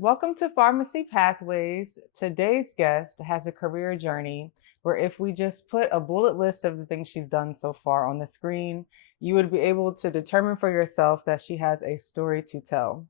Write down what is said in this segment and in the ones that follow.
Welcome to Pharmacy Pathways. Today's guest has a career journey where if we just put a bullet list of the things she's done so far on the screen, you would be able to determine for yourself that she has a story to tell.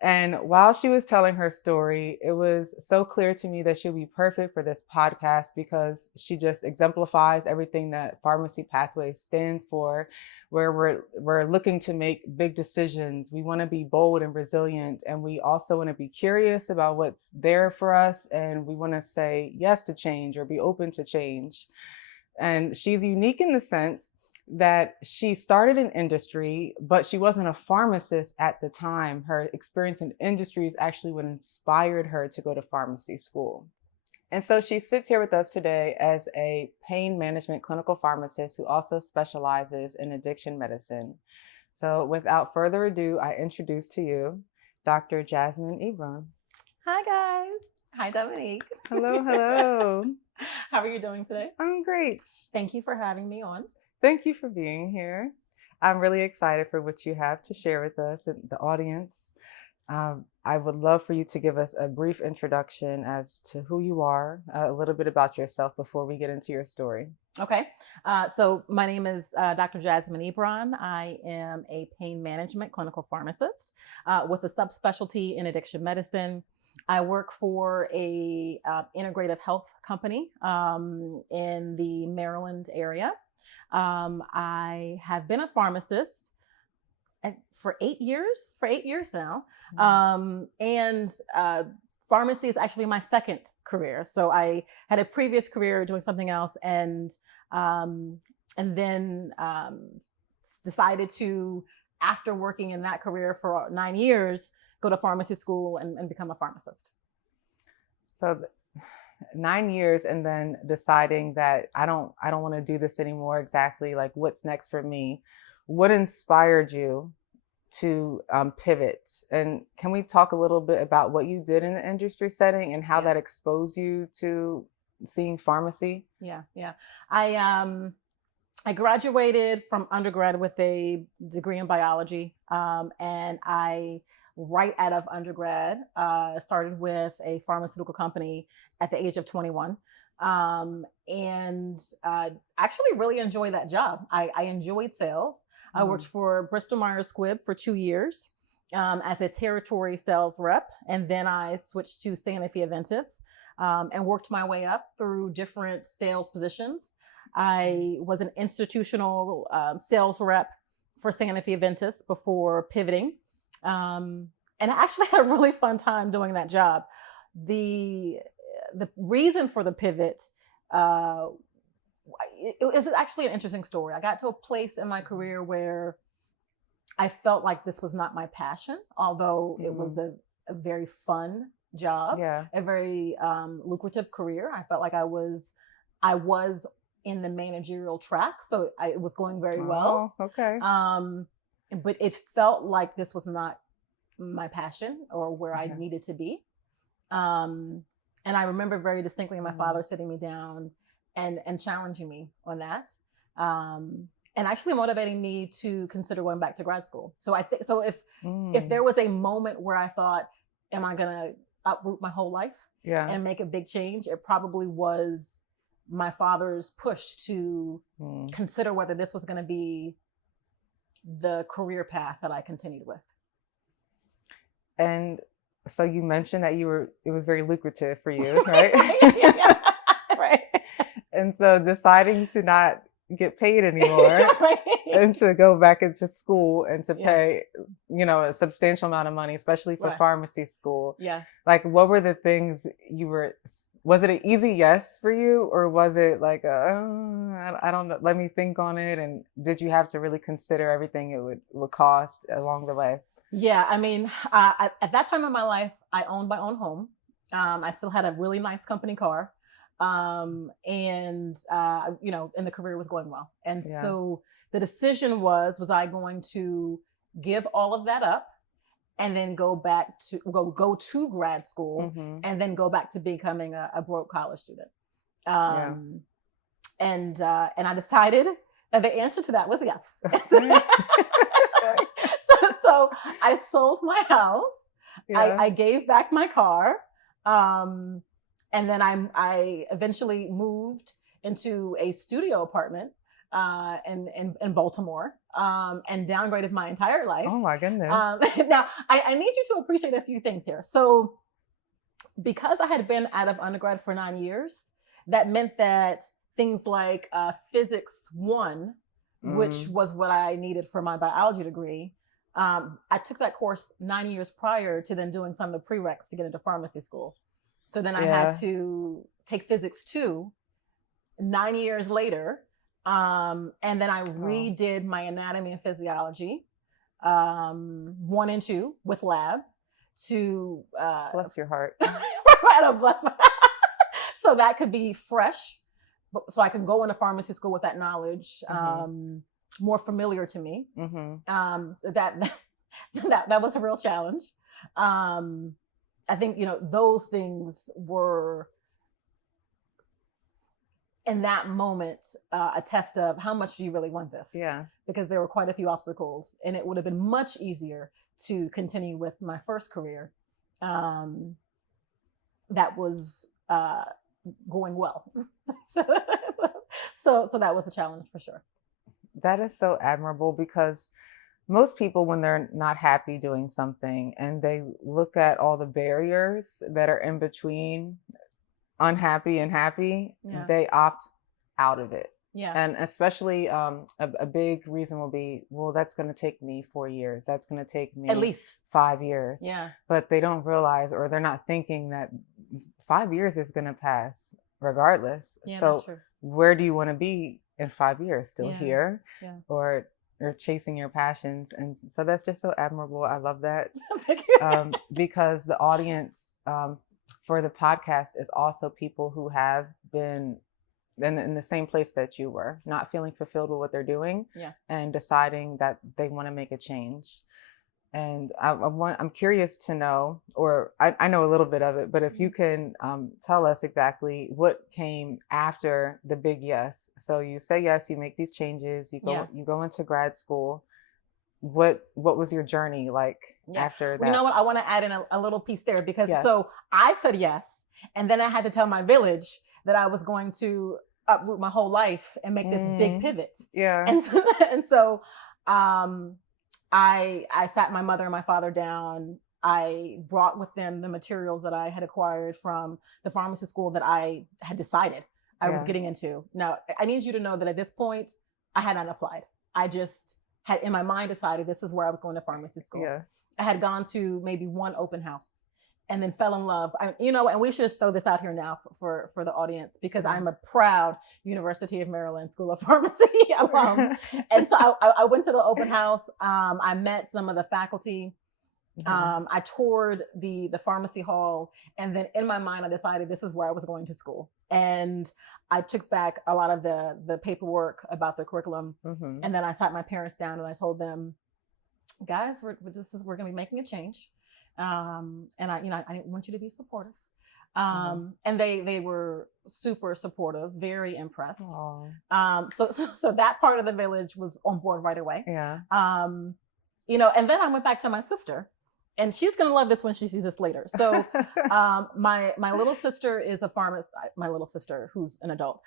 And while she was telling her story, it was so clear to me that she'll be perfect for this podcast because she just exemplifies everything that Pharmacy Pathways stands for, where we're looking to make big decisions. We want to be bold and resilient, and we also want to be curious about what's there for us, and we want to say yes to change or be open to change. And she's unique in the sense that she started in industry, but she wasn't a pharmacist at the time. Her experience in industry is actually what inspired her to go to pharmacy school. And so she sits here with us today as a pain management clinical pharmacist who also specializes in addiction medicine. So without further ado, I introduce to you Dr. Jasmine Ebron. Hi, guys. Hi, Dominique. Hello, hello. How are you doing today? I'm great. Thank you for having me on. Thank you for being here. I'm really excited for what you have to share with us and the audience. I would love for you to give us a brief introduction as to who you are, a little bit about yourself before we get into your story. Okay. So my name is Dr. Jasmine Ebron. I am a pain management clinical pharmacist with a subspecialty in addiction medicine. I work for a integrative health company in the Maryland area. I have been a pharmacist for 8 years now. And pharmacy is actually my second career. So I had a previous career doing something else and then decided to, after working in that career for 9 years, go to pharmacy school and become a pharmacist. So 9 years and then deciding that I don't want to do this anymore. Exactly. Like, what's next for me? What inspired you to pivot? And can we talk a little bit about what you did in the industry setting and how that exposed you to seeing pharmacy? Yeah. I graduated from undergrad with a degree in biology, and I, right out of undergrad, started with a pharmaceutical company at the age of 21, and actually really enjoyed that job. I enjoyed sales. I worked for Bristol-Myers Squibb for 2 years as a territory sales rep, and then I switched to Sanofi Aventis and worked my way up through different sales positions. I was an institutional sales rep for Sanofi Aventis before pivoting. And I actually had a really fun time doing that job. The reason for the pivot, it was actually an interesting story. I got to a place in my career where I felt like this was not my passion, although it was a very fun job, a very lucrative career. I felt like I was in the managerial track, so it was going very well. Okay. But it felt like this was not my passion or where I needed to be. And I remember very distinctly my father sitting me down and challenging me on that. And actually motivating me to consider going back to grad school. So I think, so if there was a moment where I thought, am I going to uproot my whole life and make a big change? It probably was my father's push to consider whether this was going to be the career path that I continued with. And so you mentioned that it was very lucrative for you, right? Right. And so deciding to not get paid anymore and to go back into school and to pay, a substantial amount of money, especially for pharmacy school. Yeah. Like, what were the things was it an easy yes for you, or was it like, I don't know, let me think on it? And did you have to really consider everything it would cost along the way? Yeah, I mean, at that time in my life, I owned my own home. I still had a really nice company car. And the career was going well. And so the decision was I going to give all of that up and then go to grad school and then go back to becoming a broke college student. And I decided that the answer to that was yes. So I sold my house. Yeah. I gave back my car. And then I eventually moved into a studio apartment in Baltimore, and downgraded my entire life. Oh my goodness. Now, I need you to appreciate a few things here. So, because I had been out of undergrad for 9 years, that meant that things like Physics 1, which was what I needed for my biology degree, I took that course 9 years prior to then doing some of the prereqs to get into pharmacy school. So then I had to take Physics 2 9 years later. And then I redid my anatomy and physiology, 1 and 2 with lab to bless your heart. Bless my so that could be fresh, so I can go into pharmacy school with that knowledge, more familiar to me. So that was a real challenge. I think, those things were in that moment a test of how much do you really want this? Yeah. Because there were quite a few obstacles, and it would have been much easier to continue with my first career. That was going well. so that was a challenge for sure. That is so admirable, because most people, when they're not happy doing something and they look at all the barriers that are in between unhappy and happy, they opt out of it. Yeah. And especially a big reason will be, well, that's going to take me 4 years. That's going to take me at least 5 years. Yeah. But they don't realize, or they're not thinking that 5 years is going to pass regardless. Yeah, so that's true. Where do you want to be in 5 years? Still here? Yeah. Or chasing your passions? And so that's just so admirable. I love that. Because the audience for the podcast is also people who have been in the same place that you were, not feeling fulfilled with what they're doing, and deciding that they want to make a change. And I'm curious to know, or I know a little bit of it, but if you can tell us exactly what came after the big yes. So you say yes, you make these changes, you go into grad school. What was your journey like after that? Well, you know what? I want to add in a little piece there, because so I said yes, and then I had to tell my village that I was going to uproot my whole life and make this big pivot. Yeah. And so I sat my mother and my father down. I brought with them the materials that I had acquired from the pharmacy school that I had decided I was getting into. Now, I need you to know that at this point, I had not applied. I just had in my mind decided this is where I was going to pharmacy school. Yeah. I had gone to maybe one open house and then fell in love. And we should just throw this out here now for the audience, because I'm a proud University of Maryland School of Pharmacy alum. And so I went to the open house. I met some of the faculty. I toured the pharmacy hall, and then in my mind, I decided this is where I was going to school. And I took back a lot of the paperwork about the curriculum. And then I sat my parents down and I told them, guys, we're going to be making a change. And I didn't want you to be supportive. And they were super supportive, very impressed. So that part of the village was on board right away. Yeah. And then I went back to my sister, and she's going to love this when she sees this later. So, my little sister is a pharmacist. My little sister, who's an adult,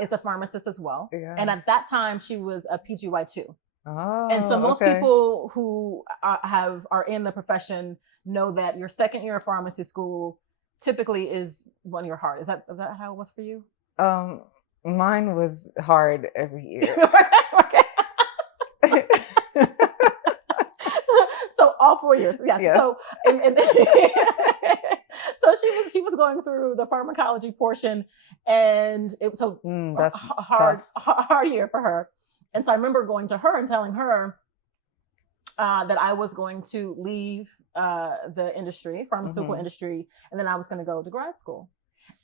is a pharmacist as well. Yeah. And at that time she was a PGY2. And so most people who are in the profession know that your second year of pharmacy school typically is when you're hard. Is that how it was for you? Mine was hard every year. So all 4 years, yes. So so she was going through the pharmacology portion, and it was that's hard year for her. And so I remember going to her and telling her that I was going to leave the industry, pharmaceutical industry, and then I was going to go to grad school.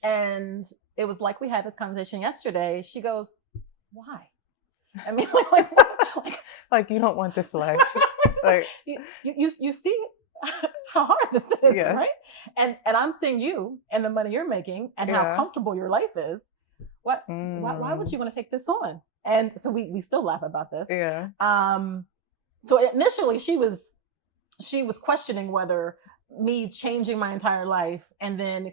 And it was like we had this conversation yesterday. She goes, "Why?" I mean, like you don't want this life. Like you see how hard this is, right? And I'm seeing you and the money you're making and how comfortable your life is. Why would you want to take this on? And so we still laugh about this. Yeah. So initially she was questioning whether me changing my entire life and then,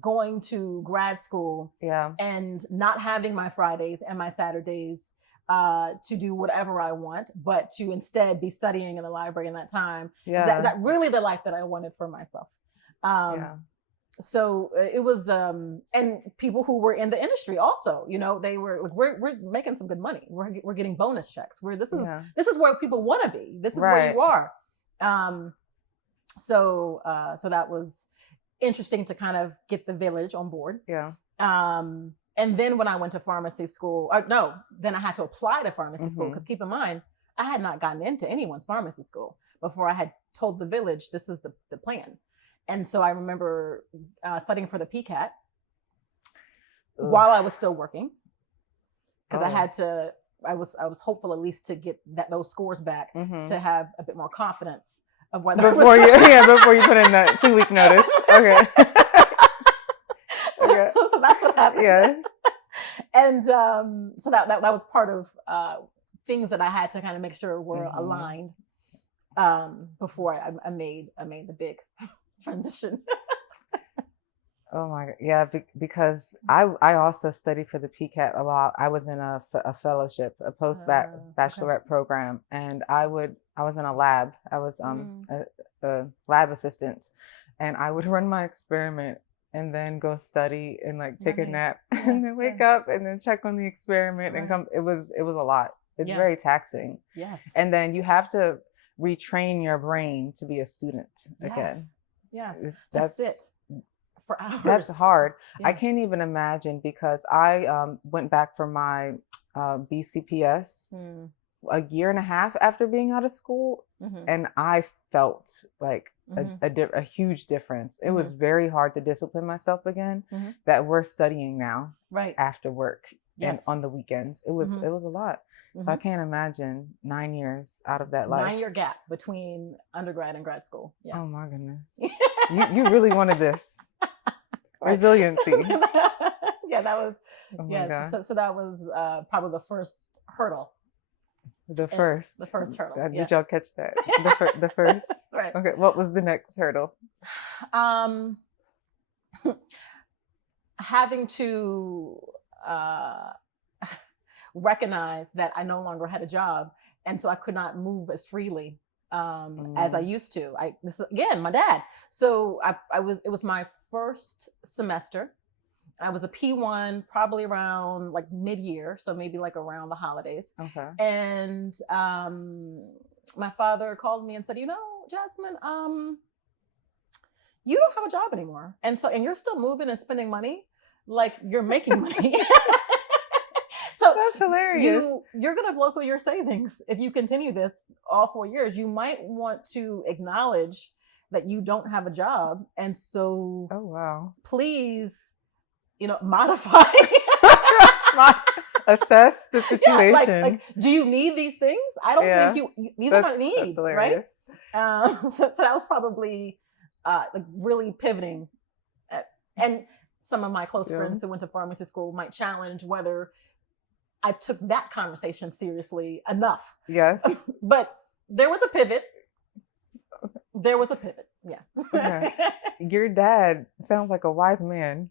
going to grad school and not having my Fridays and my Saturdays to do whatever I want, but to instead be studying in the library in that time. Is that really the life that I wanted for myself? So it was, and people who were in the industry also, they were like, we're making some good money. We're getting bonus checks. This is where people want to be. This is where you are. So that was interesting to kind of get the village on board. And then when I went to pharmacy school, then I had to apply to pharmacy school, because keep in mind, I had not gotten into anyone's pharmacy school before I had told the village this is the plan. And so I remember studying for the PCAT while I was still working, because I was hopeful at least to get those scores back to have a bit more confidence of whether before you put in that 2-week notice. Okay. So that's what happened. Yeah. And so that was part of things that I had to kind of make sure were aligned before I made the big transition. Oh my God. Yeah, because I also studied for the PCAT a lot. I was in a fellowship, a bachelorette program, and I was in a lab. I was a lab assistant, and I would run my experiment and then go study and like take a nap and then wake up and then check on the experiment and come. It was a lot. It's very taxing. Yes. And then you have to retrain your brain to be a student again. Yes. That's it. For hours. That's hard. I can't even imagine, because I went back for my BCPS a year and a half after being out of school, and I felt like a huge difference. It was very hard to discipline myself again. That we're studying now, after work and on the weekends. It was a lot. So I can't imagine 9 years out of that life. 9-year gap between undergrad and grad school. Yeah. Oh my goodness. You really wanted this. Resiliency. Yeah, that was so that was probably the first hurdle. The first hurdle. Did y'all catch that? The first. Right. Okay. What was the next hurdle? Having to recognize that I no longer had a job, and so I could not move as freely as I used to. This is, again, my dad. So it was my first semester. I was a P1 probably around like mid-year, so maybe like around the holidays. Okay. And my father called me and said, Jasmine, you don't have a job anymore. And you're still moving and spending money like you're making money. So that's hilarious. You're going to blow through your savings if you continue this all 4 years. You might want to acknowledge that you don't have a job. And so please, modify. Assess the situation. Like, do you need these things? I don't think these are not needs, right? So that was probably like really pivoting. And some of my close friends who went to pharmacy school might challenge whether I took that conversation seriously enough. Yes. But there was a pivot. Yeah. Okay. Your dad sounds like a wise man.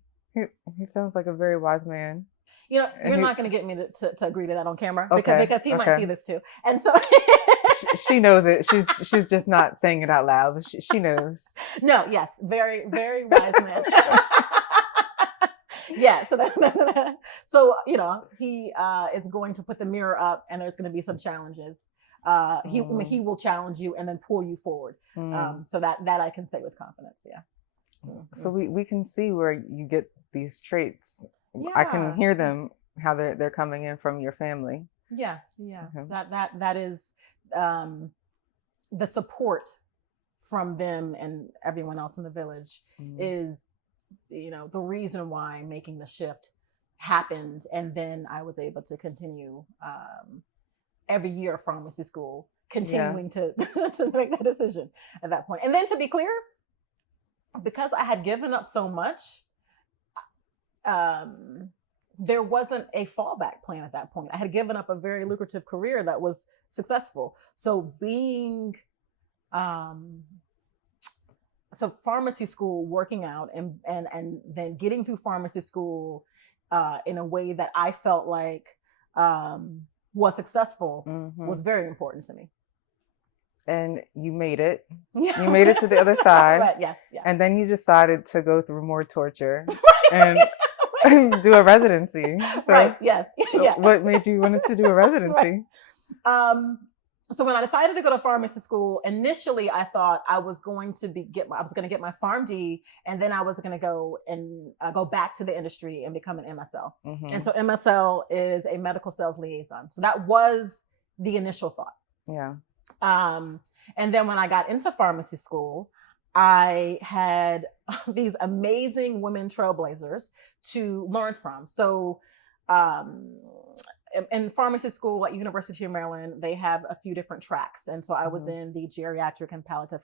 He sounds like a very wise man. You're not going to get me to agree to that on camera, because he might see this too. And so she knows it. She's just not saying it out loud. She knows. No, yes, very, very wise man. Yeah. So he is going to put the mirror up, and there's going to be some challenges. He will challenge you and then pull you forward. So that I can say with confidence. Yeah. So we can see where you get these traits. Yeah. I can hear them, how they're coming in from your family. Yeah. That is the support from them and everyone else in the village is the reason why making the shift happened. And then I was able to continue every year of pharmacy school, continuing to make that decision at that point. And then, to be clear, because I had given up so much, there wasn't a fallback plan at that point. I had given up a very lucrative career that was successful. So being so pharmacy school, working out and then getting through pharmacy school in a way that I felt like was successful was very important to me. And you made it. Yeah. You made it to the other side. Right, yes, yeah. And then you decided to go through more torture and do a residency. So, right, yes. Yeah. What made you want to do a residency? Right. So when I decided to go to pharmacy school, initially I thought I was going to get my PharmD, and then I was going to go back to the industry and become an MSL. And so MSL is a medical sales liaison. So that was the initial thought. Yeah. And then when I got into pharmacy school, I had these amazing women trailblazers to learn from. So in pharmacy school at University of Maryland, they have a few different tracks. And so I was in the geriatric and palliative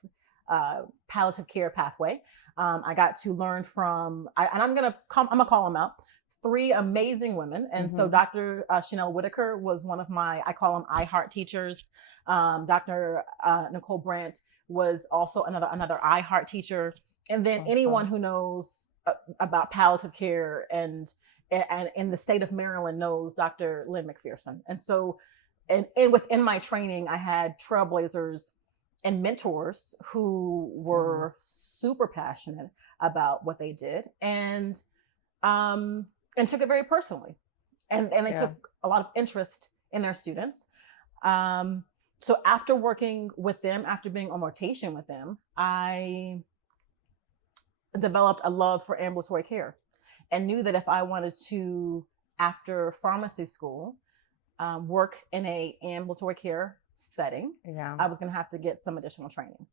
care pathway. I got to learn from, I'm going to call them out, 3 amazing women. And so Dr. Chanel Whitaker was one of my, I call them iHeart teachers. Dr. Nicole Brandt was also another iHeart teacher. And then anyone who knows about palliative care and in the state of Maryland knows Dr. Lynn McPherson. And so, and within my training, I had trailblazers and mentors who were super passionate about what they did and took it very personally. And they took a lot of interest in their students. So after working with them, after being on rotation with them, I developed a love for ambulatory care and knew that if I wanted to, after pharmacy school, work in a ambulatory care setting, I was going to have to get some additional training.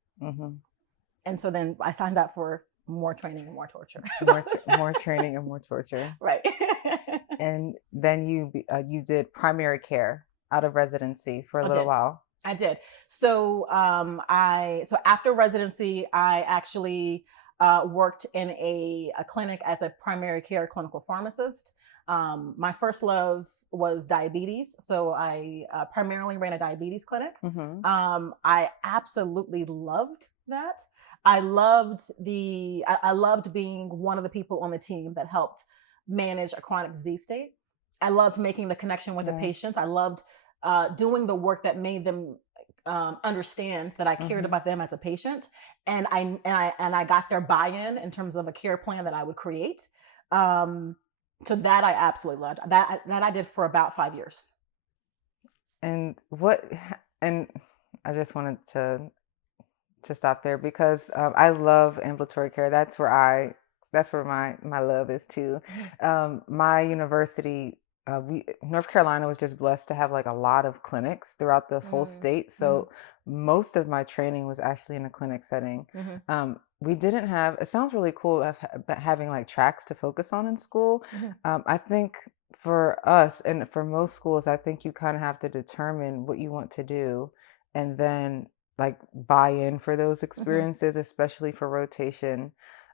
And so then I signed up for more training and more torture. more training and more torture. Right. And then you did primary care out of residency for a little while. I did. So so after residency, I actually worked in a clinic as a primary care clinical pharmacist. My first love was diabetes. So I primarily ran a diabetes clinic. I absolutely loved that. I loved being one of the people on the team that helped manage a chronic disease state. I loved making the connection with the patients. I loved doing the work that made them understand that I cared about them as a patient, and I got their buy-in in terms of a care plan that I would create. So that I absolutely loved. That I did for about 5 years. And I just wanted to stop there because I love ambulatory care. That's where my love is too. My university, North Carolina was just blessed to have like a lot of clinics throughout this whole state. So most of my training was actually in a clinic setting. We didn't have, it sounds really cool having like tracks to focus on in school. I think for us and for most schools, I think you kind of have to determine what you want to do and then like buy in for those experiences, especially for rotation.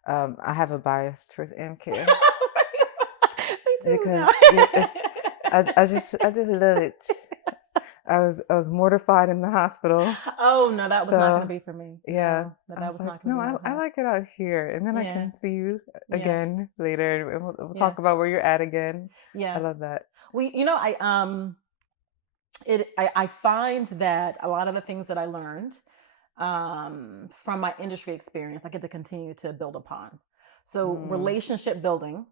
I have a bias towards AmCare. Because I just love it. I was mortified in the hospital. Oh no, that was not going to be for me. Yeah, no, that was not going to be. No, I like it out here, and then I can see you again later, and we'll talk about where you're at again. Yeah, I love that. Well, I find that a lot of the things that I learned from my industry experience, I get to continue to build upon. So relationship building.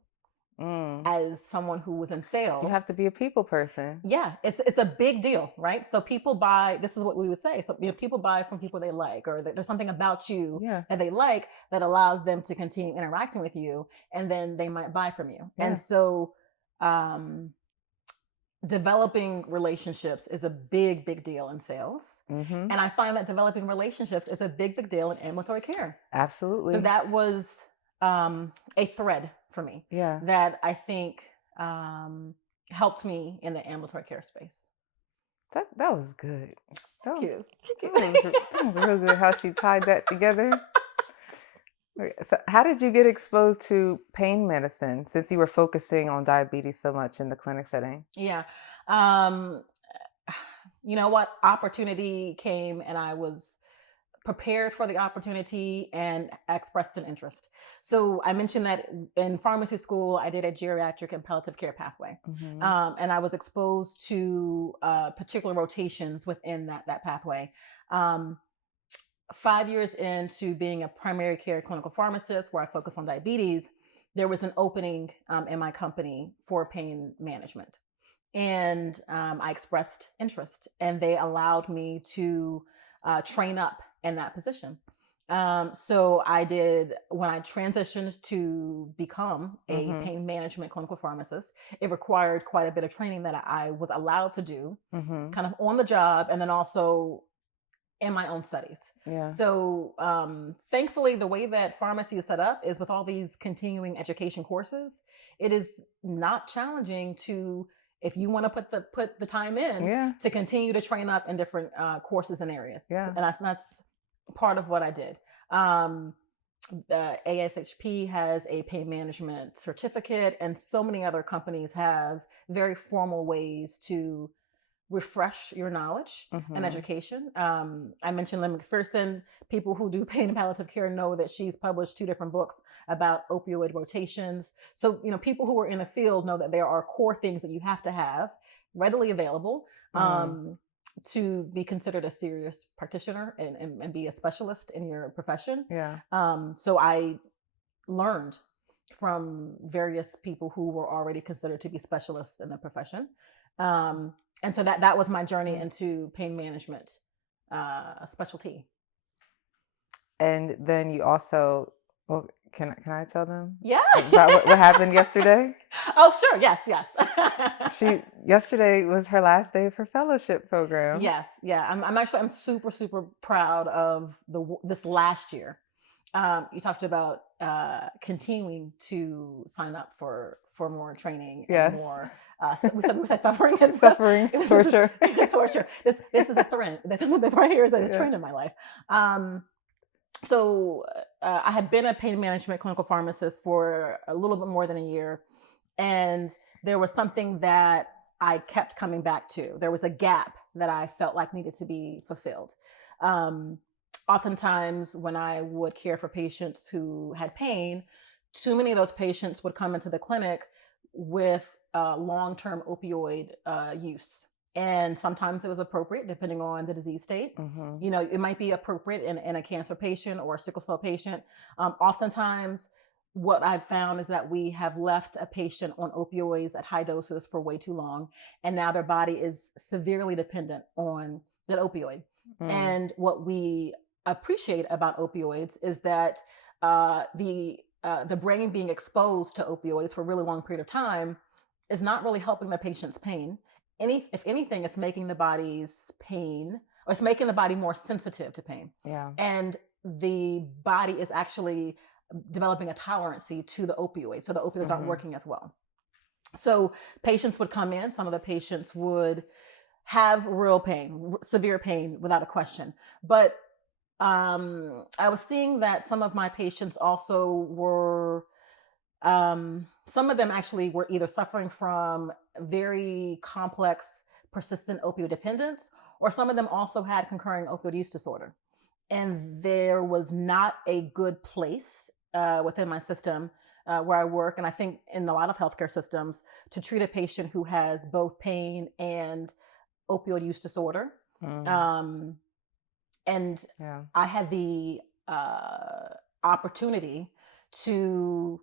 As someone who was in sales, you have to be a people person. Yeah, it's a big deal, right? So people buy. This is what we would say. So people buy from people they like, or there's something about you that they like that allows them to continue interacting with you, and then they might buy from you. Yeah. And so, developing relationships is a big deal in sales, and I find that developing relationships is a big deal in ambulatory care. Absolutely. So that was a thread for me, that I think helped me in the ambulatory care space. That was good. Thank you. That was real good how she tied that together. So how did you get exposed to pain medicine since you were focusing on diabetes so much in the clinic setting? Yeah. You know what? Opportunity came and I was prepared for the opportunity and expressed an interest. So I mentioned that in pharmacy school, I did a geriatric and palliative care pathway. And I was exposed to particular rotations within that pathway. 5 years into being a primary care clinical pharmacist, where I focus on diabetes, there was an opening in my company for pain management. And I expressed interest, and they allowed me to train up in that position. So I did, when I transitioned to become a pain management clinical pharmacist, it required quite a bit of training that I was allowed to do kind of on the job, and then also in my own studies. So thankfully, the way that pharmacy is set up is with all these continuing education courses, it is not challenging to, if you want to put the time in to continue to train up in different courses and areas. And that's part of what I did. ASHP has a pain management certificate, and so many other companies have very formal ways to refresh your knowledge and education. I mentioned Lynn McPherson. People who do pain and palliative care know that she's published 2 different books about opioid rotations. So, people who are in the field know that there are core things that you have to have readily available to be considered a serious practitioner and be a specialist in your profession. So I learned from various people who were already considered to be specialists in the profession. And so that was my journey into pain management specialty. And then you also, well, can I tell them? Yeah. About what happened yesterday? Oh, sure. Yes. Yesterday was her last day of her fellowship program. Yes. Yeah. I'm super, super proud of this last year. You talked about continuing to sign up for more training and more. We said suffering and suffering, torture. Torture. This is a trend. This right here is a trend in my life. So I had been a pain management clinical pharmacist for a little bit more than a year, and there was something that I kept coming back to. There was a gap that I felt like needed to be fulfilled. Oftentimes when I would care for patients who had pain, too many of those patients would come into the clinic with long-term opioid use. And sometimes it was appropriate depending on the disease state. It might be appropriate in a cancer patient or a sickle cell patient. Oftentimes what I've found is that we have left a patient on opioids at high doses for way too long, and now their body is severely dependent on that opioid. And what we appreciate about opioids is that the brain being exposed to opioids for a really long period of time is not really helping the patient's pain. If anything, it's making the body's pain, or it's making the body more sensitive to pain. And the body is actually developing a tolerancy to the opioid, so the opioids aren't working as well. So patients would come in. Some of the patients would have real pain, severe pain, without a question. But I was seeing that some of my patients also were, some of them actually were either suffering from very complex, persistent opioid dependence, or some of them also had concurring opioid use disorder. And there was not a good place within my system where I work, and I think in a lot of healthcare systems, to treat a patient who has both pain and opioid use disorder. And I had the opportunity to,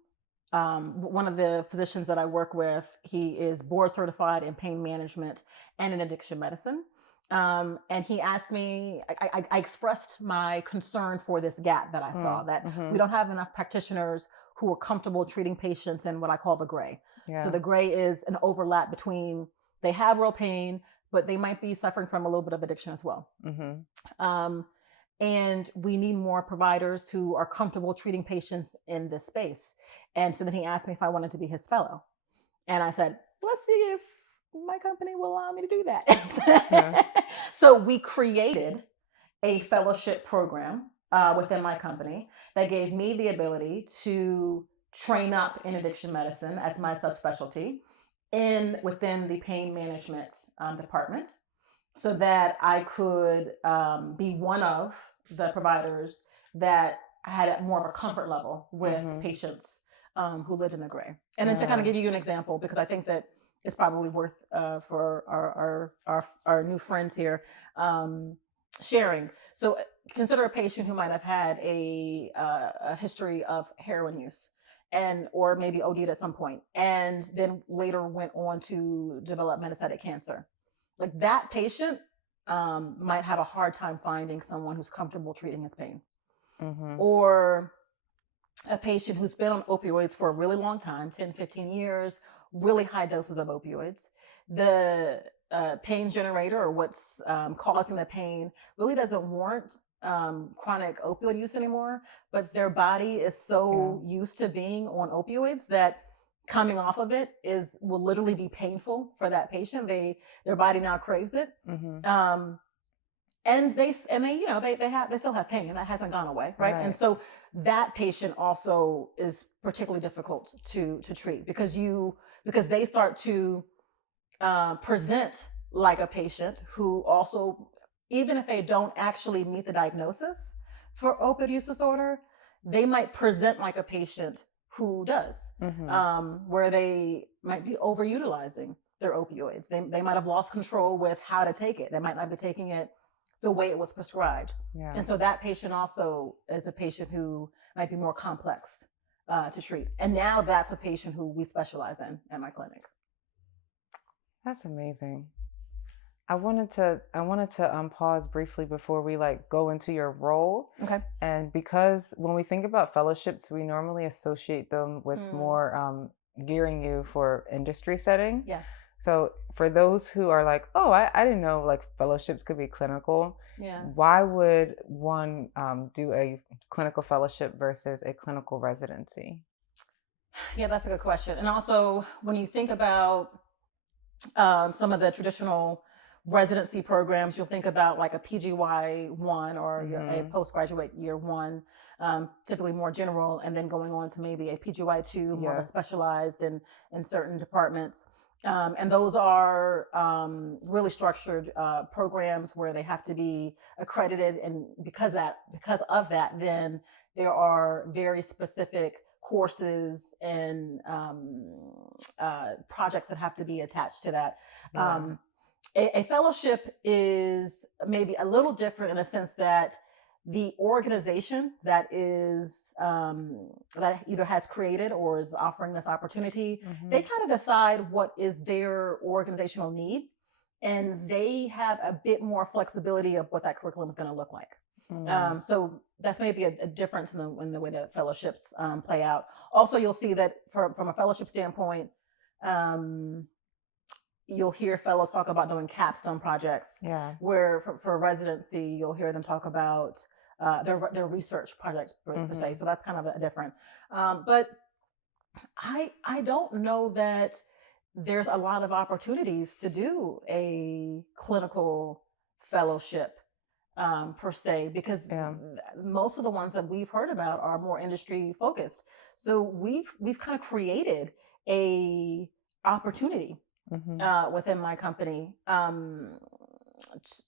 one of the physicians that I work with, he is board certified in pain management and in addiction medicine. And he asked me, I expressed my concern for this gap that I saw, that we don't have enough practitioners who are comfortable treating patients in what I call the gray. So the gray is an overlap between, they have real pain, but they might be suffering from a little bit of addiction as well. And we need more providers who are comfortable treating patients in this space. And so then he asked me if I wanted to be his fellow. And I said, let's see if my company will allow me to do that. So we created a fellowship program within my company that gave me the ability to train up in addiction medicine as my subspecialty within the pain management department. so that I could be one of the providers that had more of a comfort level with patients who lived in the gray. And then to kind of give you an example, because I think that it's probably worth for our new friends here sharing. So consider a patient who might have had a history of heroin use and or maybe OD'd at some point, and then later went on to develop metastatic cancer. Like that patient might have a hard time finding someone who's comfortable treating his pain. Or a patient who's been on opioids for a really long time, 10, 15 years, really high doses of opioids. The pain generator or what's causing the pain really doesn't warrant chronic opioid use anymore, but their body is so used to being on opioids that coming off of it will literally be painful for that patient. Their body now craves it. And they still have pain, and that hasn't gone away, right? And so that patient also is particularly difficult to treat because they start to present like a patient who also, even if they don't actually meet the diagnosis for opioid use disorder, they might present like a patient who does, where they might be overutilizing their opioids. They might have lost control with how to take it. They might not be taking it the way it was prescribed. And so that patient also is a patient who might be more complex to treat. And now that's a patient who we specialize in at my clinic. That's amazing. I wanted to pause briefly before we go into your role. Okay. And because when we think about fellowships, we normally associate them with more gearing you for industry setting. Yeah. So for those who are like, oh, I didn't know fellowships could be clinical. Yeah. Why would one do a clinical fellowship versus a clinical residency? Yeah, that's a good question. And also when you think about some of the traditional residency programs, you'll think about like a PGY1 or a postgraduate year one, typically more general, and then going on to maybe a PGY2, more of a specialized in certain departments. And those are really structured programs where they have to be accredited. And because of that, then there are very specific courses and projects that have to be attached to that. A fellowship is maybe a little different in the sense that the organization that is that either has created or is offering this opportunity, they kind of decide what is their organizational need, and they have a bit more flexibility of what that curriculum is going to look like. So that's maybe a difference in the way that fellowships play out. Also, you'll see that from a fellowship standpoint, you'll hear fellows talk about doing capstone projects. Where for residency, you'll hear them talk about their research project per se. So that's kind of a different. But I don't know that there's a lot of opportunities to do a clinical fellowship per se, because most of the ones that we've heard about are more industry focused. So we've kind of created a opportunity within my company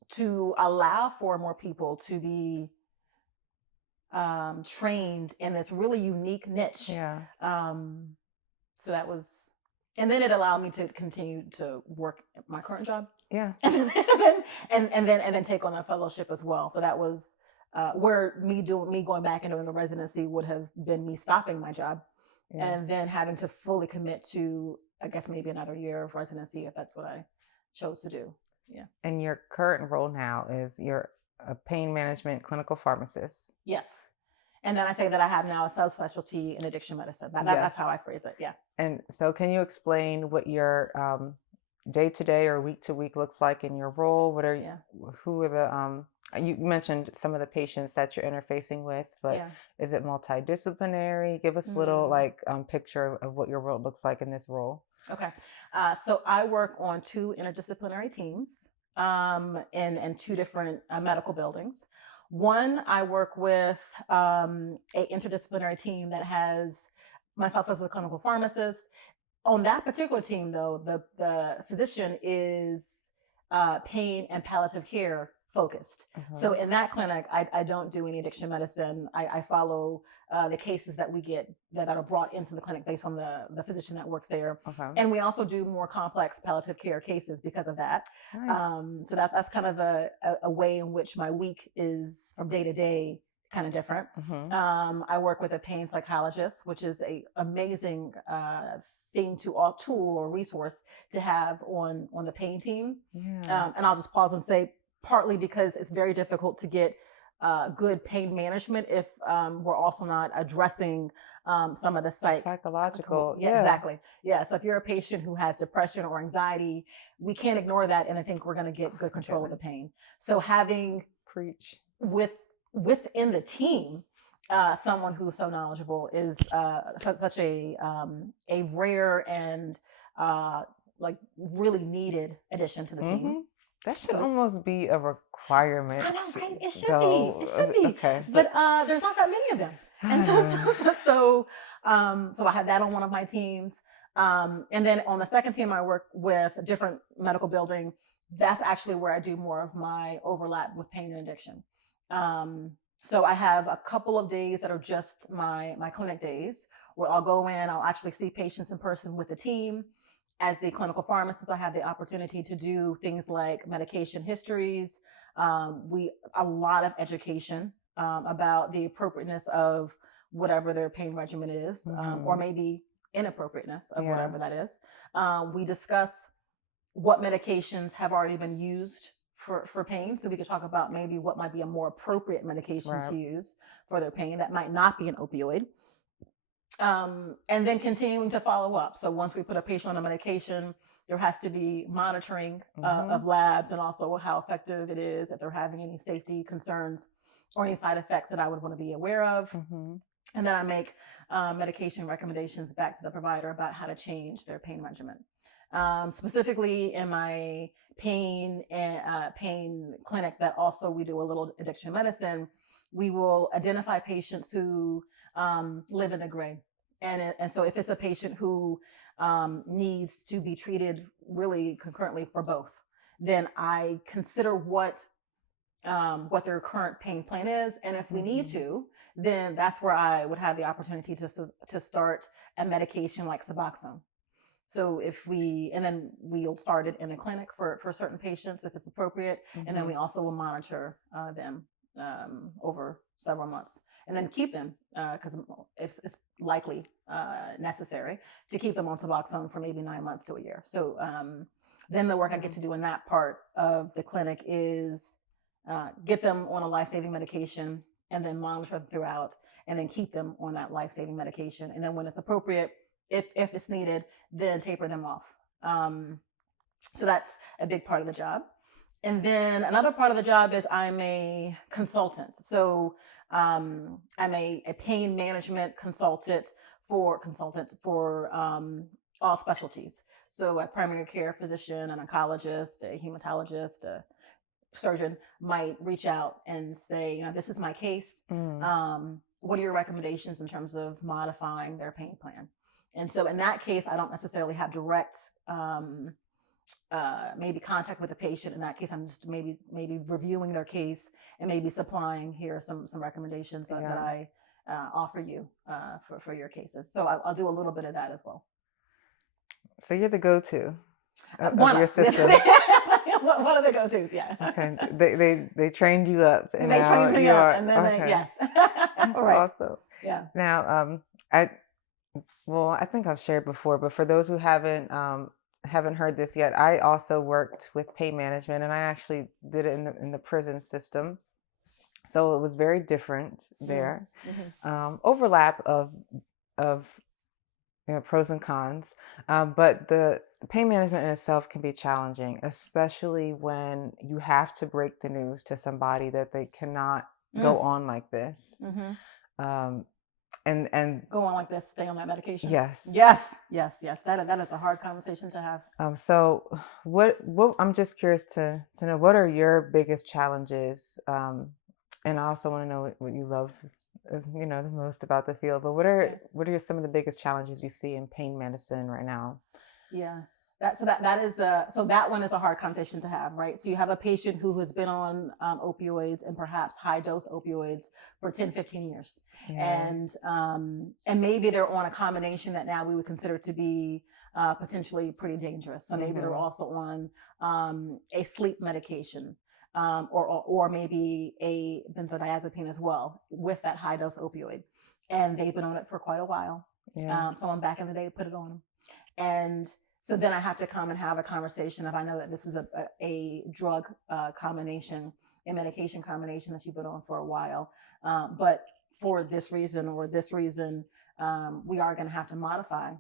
to allow for more people to be trained in this really unique niche. So that was, and then it allowed me to continue to work at my current job. And then take on a fellowship as well. So that was where me going back and doing a residency would have been me stopping my job and then having to fully commit to, I guess, maybe another year of residency if that's what I chose to do. And your current role now is you're a pain management clinical pharmacist. Yes. And then I say that I have now a subspecialty in addiction medicine. That's how I phrase it. And so can you explain what your day-to-day or week-to-week looks like in your role? Who are the you mentioned some of the patients that you're interfacing with, but is it multidisciplinary? Give us a little picture of what your role looks like in this role. Okay. So I work on 2 interdisciplinary teams in 2 different medical buildings. One, I work with a interdisciplinary team that has myself as a clinical pharmacist. On that particular team, though, the physician is pain and palliative care focused. So in that clinic, I don't do any addiction medicine. I follow the cases that we get that are brought into the clinic based on the physician that works there. And we also do more complex palliative care cases because of that. Nice. So that's kind of a way in which my week is from day to day kind of different. I work with a pain psychologist, which is a amazing tool or resource to have on the pain team. And I'll just pause and say, partly because it's very difficult to get good pain management if we're also not addressing some of the psychological. Yeah, exactly. Yeah. So if you're a patient who has depression or anxiety, we can't ignore that, and I think we're going to get good control of the pain. So having within the team someone who's so knowledgeable is such a rare and like really needed addition to the team. That should almost be a requirement. I know, right? It should be. It should be. Okay, but there's not that many of them, and so I had that on one of my teams, and then on the second team I work with a different medical building. That's actually where I do more of my overlap with pain and addiction. So I have a couple of days that are just my clinic days where I'll go in, I'll actually see patients in person with the team. As the clinical pharmacist, I have the opportunity to do things like medication histories, a lot of education about the appropriateness of whatever their pain regimen is, or maybe inappropriateness of whatever that is. We discuss what medications have already been used for pain. So we could talk about maybe what might be a more appropriate medication to use for their pain that might not be an opioid. And then continuing to follow up. So once we put a patient on a medication, there has to be monitoring of labs and also how effective it is, if they're having any safety concerns or any side effects that I would want to be aware of. And then I make medication recommendations back to the provider about how to change their pain regimen. Specifically in my pain clinic that also we do a little addiction medicine, we will identify patients who live in the gray. And so if it's a patient who needs to be treated really concurrently for both, then I consider what their current pain plan is. And if we need to, then that's where I would have the opportunity to start a medication like Suboxone. So then we'll start it in the clinic for certain patients if it's appropriate. And then we also will monitor them over several months and then keep them because it's likely necessary to keep them on Suboxone for maybe 9 months to a year. So then the work I get to do in that part of the clinic is get them on a life-saving medication and then monitor them throughout and then keep them on that life-saving medication. And then when it's appropriate, if it's needed, then taper them off. So that's a big part of the job. And then another part of the job is I'm a consultant. So I'm a pain management consultant for all specialties. So a primary care physician, an oncologist, a hematologist, a surgeon might reach out and say, this is my case. What are your recommendations in terms of modifying their pain plan? And so in that case, I don't necessarily have direct maybe contact with the patient. In that case, I'm just maybe reviewing their case and maybe supplying here some recommendations that I offer you for your cases. So I'll do a little bit of that as well. So you're the go-to of your system. One of the go-tos, yeah. Okay, they trained you up. And they trained me up, and then yes. That's right. awesome. Yeah. Now, I think I've shared before, but for those who haven't heard this yet, I also worked with pain management, and I actually did it in the prison system. So it was very different there. Overlap of pros and cons, but the pain management in itself can be challenging, especially when you have to break the news to somebody that they cannot go on like this. And go on like this, stay on that medication. Yes. That is a hard conversation to have. So what I'm just curious to know, what are your biggest challenges? And I also want to know what you love the most about the field. But what are some of the biggest challenges you see in pain medicine right now? Yeah. That one is a hard conversation to have, right? So you have a patient who has been on opioids and perhaps high dose opioids for 10, 15 years. Yeah. And maybe they're on a combination that now we would consider to be potentially pretty dangerous. So maybe they're also on a sleep medication, or maybe a benzodiazepine as well with that high dose opioid. And they've been on it for quite a while. Yeah. Someone back in the day put it on them. And so then I have to come and have a conversation if I know that this is a drug combination, a medication combination that you've been on for a while. But for this reason or this reason, we are going to have to modify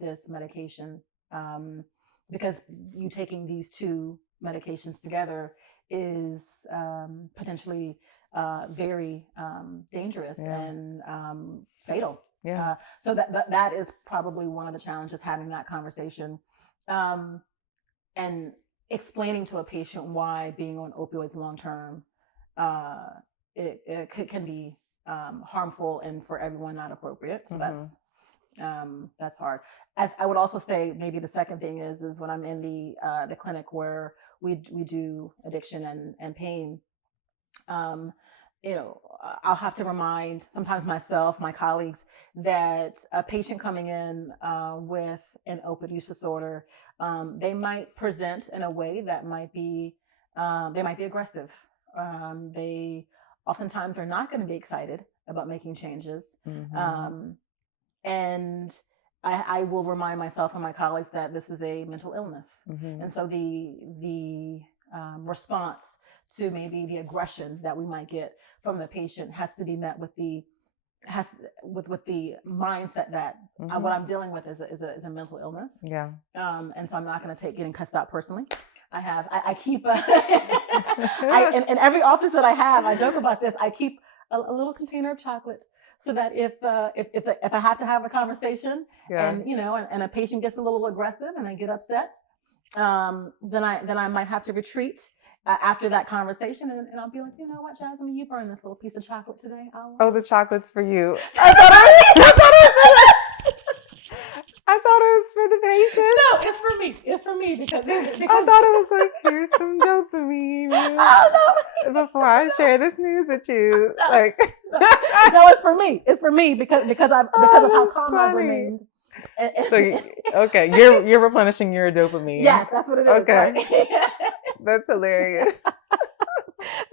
this medication, because you taking these two medications together is potentially very dangerous and fatal. Yeah. So that is probably one of the challenges, having that conversation, and explaining to a patient why being on opioids long term it can be harmful and for everyone not appropriate. So that's hard. As I would also say, maybe the second thing is when I'm in the clinic where we do addiction and pain. I'll have to remind sometimes myself, my colleagues, that a patient coming in with an opioid use disorder, they might present in a way that might be aggressive. They oftentimes are not going to be excited about making changes. And I will remind myself and my colleagues that this is a mental illness. And so the response to maybe the aggression that we might get from the patient has to be met with the mindset that what I'm dealing with is a mental illness. Yeah. And so I'm not going to take getting cussed out personally. I keep in every office that I have, I joke about this. I keep a little container of chocolate, so that if I have to have a conversation and a patient gets a little aggressive and I get upset, then I might have to retreat after that conversation, and I'll be like, you know what, Jasmine, you burned this little piece of chocolate today. The chocolate's for you. I thought it was for the patient. No, it's for me. It's for me because I thought it was like, here's some dopamine. Oh no! Before I share this news with you, no, it's for me. It's for me because of how calm I've remained. So okay, you're replenishing your dopamine. Yes, that's what it is. Okay, right? That's hilarious.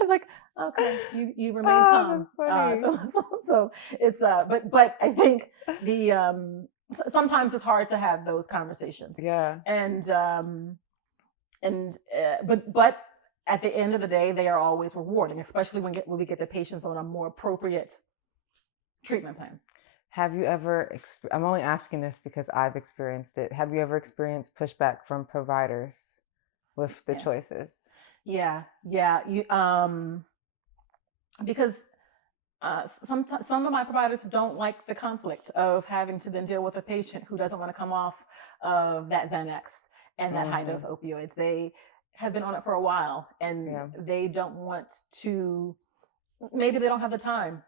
I'm like, okay, you remain calm. That's funny. So it's but I think sometimes it's hard to have those conversations. Yeah. But at the end of the day, they are always rewarding, especially when we get the patients on a more appropriate treatment plan. Have you ever, I'm only asking this because I've experienced it. Have you ever experienced pushback from providers with the choices? Yeah. Because some of my providers don't like the conflict of having to then deal with a patient who doesn't want to come off of that Xanax and that high dose opioids. They have been on it for a while, and they don't want to, maybe they don't have the time,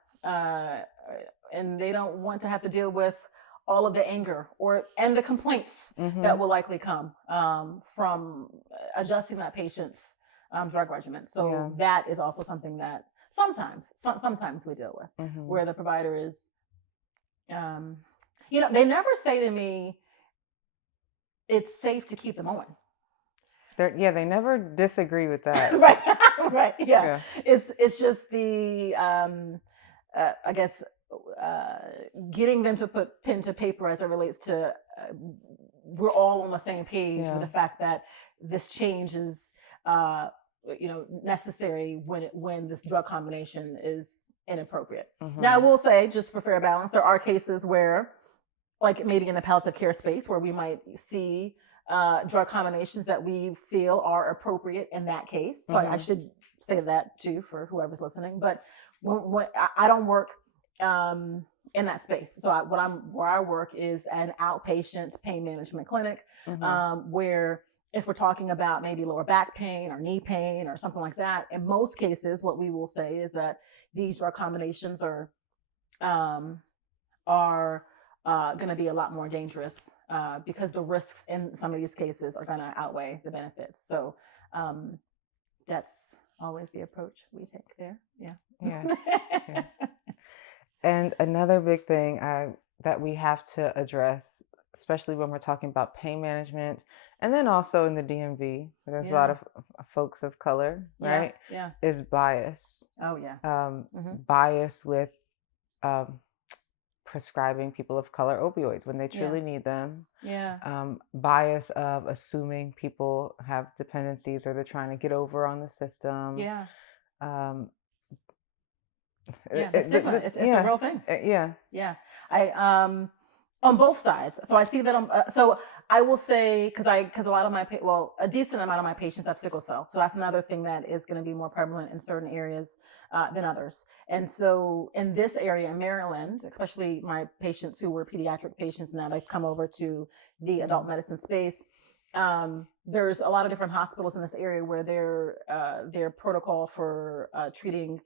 and they don't want to have to deal with all of the anger and the complaints that will likely come from adjusting that patient's drug regimen. So that is also something that sometimes we deal with, where the provider is, they never say to me, it's safe to keep them on. They never disagree with that. Right. Yeah. It's just the, I guess, getting them to put pen to paper as it relates to, we're all on the same page with the fact that this change is, necessary when this drug combination is inappropriate. Now, I will say, just for fair balance, there are cases where, like maybe in the palliative care space, where we might see drug combinations that we feel are appropriate in that case. So I should say that too for whoever's listening. But when I don't work in that space. So where I work is an outpatient pain management clinic, where if we're talking about maybe lower back pain or knee pain or something like that, in most cases, what we will say is that these drug combinations are going to be a lot more dangerous because the risks in some of these cases are going to outweigh the benefits. So that's always the approach we take there. Yeah. Yes. Yeah. And another big thing that we have to address, especially when we're talking about pain management, and then also in the DMV, where there's a lot of folks of color, right? Yeah. Is bias. Oh, yeah. Bias with prescribing people of color opioids when they truly need them. Yeah. Bias of assuming people have dependencies or they're trying to get over on the system. Yeah. The stigma. It's a real thing. Yeah. I on both sides. So I see that so I will say because a lot of a decent amount of my patients have sickle cell. So that's another thing that is going to be more prevalent in certain areas than others. And so in this area in Maryland, especially my patients who were pediatric patients, now they've come over to the adult medicine space. There's a lot of different hospitals in this area where their protocol for treating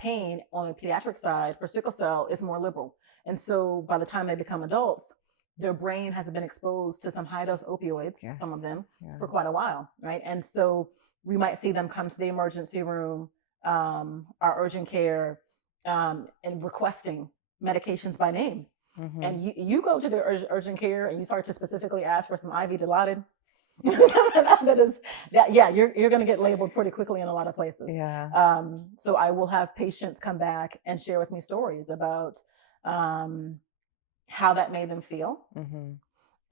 pain on the pediatric side for sickle cell is more liberal. And so by the time they become adults, their brain has been exposed to some high dose opioids, some of them, for quite a while, right? And so we might see them come to the emergency room, our urgent care, and requesting medications by name. And you go to the urgent care and you start to specifically ask for some IV Dilaudid. You're going to get labeled pretty quickly in a lot of places. Yeah. So I will have patients come back and share with me stories about how that made them feel.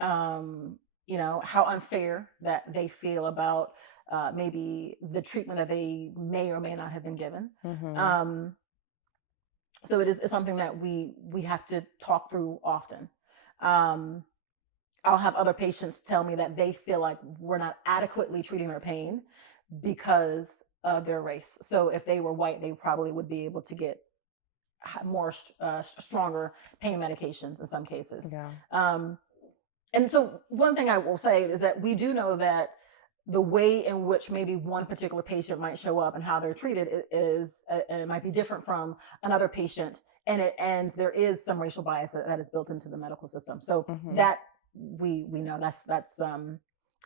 How unfair that they feel about maybe the treatment that they may or may not have been given. So it's something that we have to talk through often. I'll have other patients tell me that they feel like we're not adequately treating their pain because of their race. So if they were white, they probably would be able to get more stronger pain medications in some cases. And so one thing I will say is that we do know that the way in which maybe one particular patient might show up and how they're treated it might be different from another patient. And there is some racial bias that is built into the medical system. So that we know that's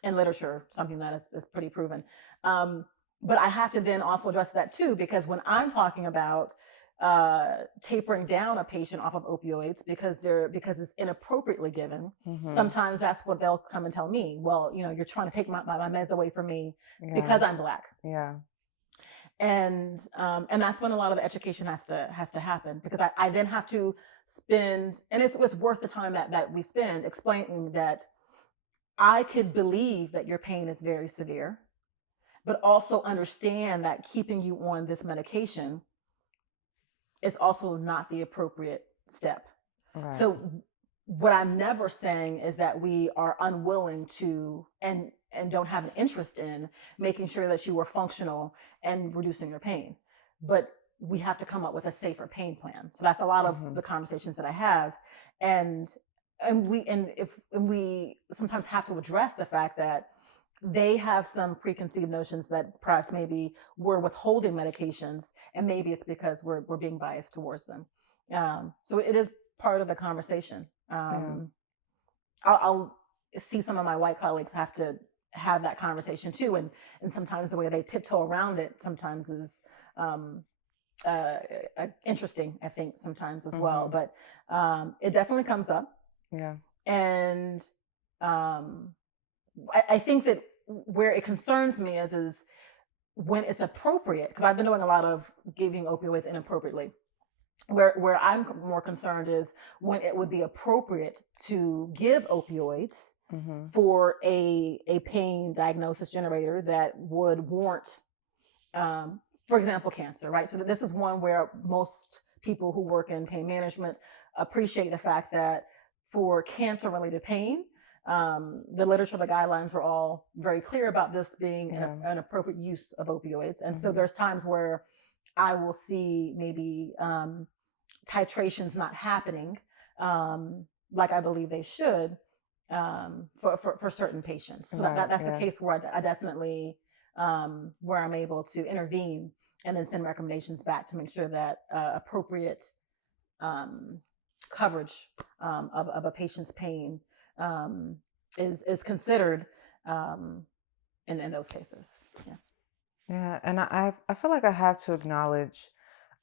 in literature, something that is pretty proven. But I have to then also address that too, because when I'm talking about tapering down a patient off of opioids because it's inappropriately given, sometimes that's what they'll come and tell me. Well, you're trying to take my meds away from me because I'm Black. And that's when a lot of the education has to happen, because I then have to spend, and it's worth the time that we spend explaining that I could believe that your pain is very severe, but also understand that keeping you on this medication is also not the appropriate step. So what I'm never saying is that we are unwilling to and don't have an interest in making sure that you are functional and reducing your pain, but we have to come up with a safer pain plan. So that's a lot of the conversations that I have, and we sometimes have to address the fact that they have some preconceived notions that perhaps maybe we're withholding medications, and maybe it's because we're being biased towards them. So it is part of the conversation. I'll see some of my white colleagues have to have that conversation too, and sometimes the way they tiptoe around it sometimes is interesting, I think, sometimes as well. But it definitely comes up. And I think that where it concerns me is when it's appropriate, because I've been doing a lot of giving opioids inappropriately. Where I'm more concerned is when it would be appropriate to give opioids for a pain diagnosis generator that would warrant, for example, cancer, right? So this is one where most people who work in pain management appreciate the fact that for cancer-related pain, the literature, the guidelines are all very clear about this being an appropriate use of opioids. And so there's times where I will see maybe titrations not happening like I believe they should for certain patients. So that's the case where I definitely, where I'm able to intervene and then send recommendations back to make sure that appropriate coverage of a patient's pain is considered in those cases. Yeah. Yeah, and I feel like I have to acknowledge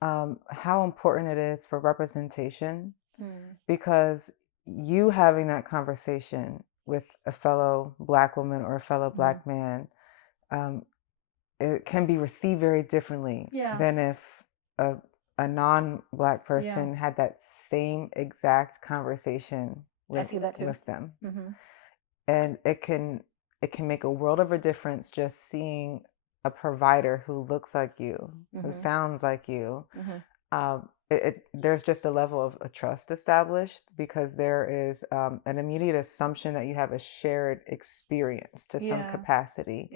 how important it is for representation, because you having that conversation with a fellow Black woman or a fellow Black man, it can be received very differently than if a, a non-Black person had that same exact conversation I see that too. with them. And it can make a world of a difference just seeing a provider who looks like you, who sounds like you. There's just a level of a trust established, because there is an immediate assumption that you have a shared experience to some capacity.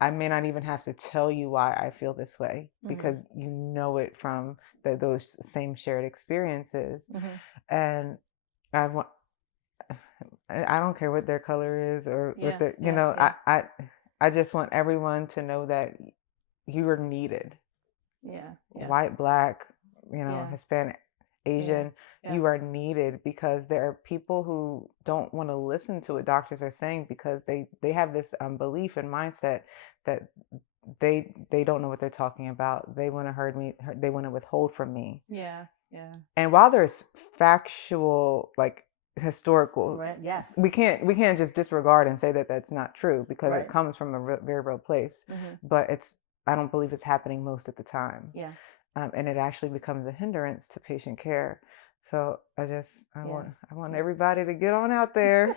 I may not even have to tell you why I feel this way, because you know it from those same shared experiences. And I want, I don't care what their color is or what their, I just want everyone to know that you are needed. White, Black, Hispanic, Asian, you are needed, because there are people who don't want to listen to what doctors are saying, because they have this belief and mindset that they don't know what they're talking about. They want they want to withhold from me. And while there's factual, like, historical, we can't just disregard and say that that's not true, because it comes from a very real place. But I don't believe it's happening most of the time. And it actually becomes a hindrance to patient care. So I want everybody to get on out there,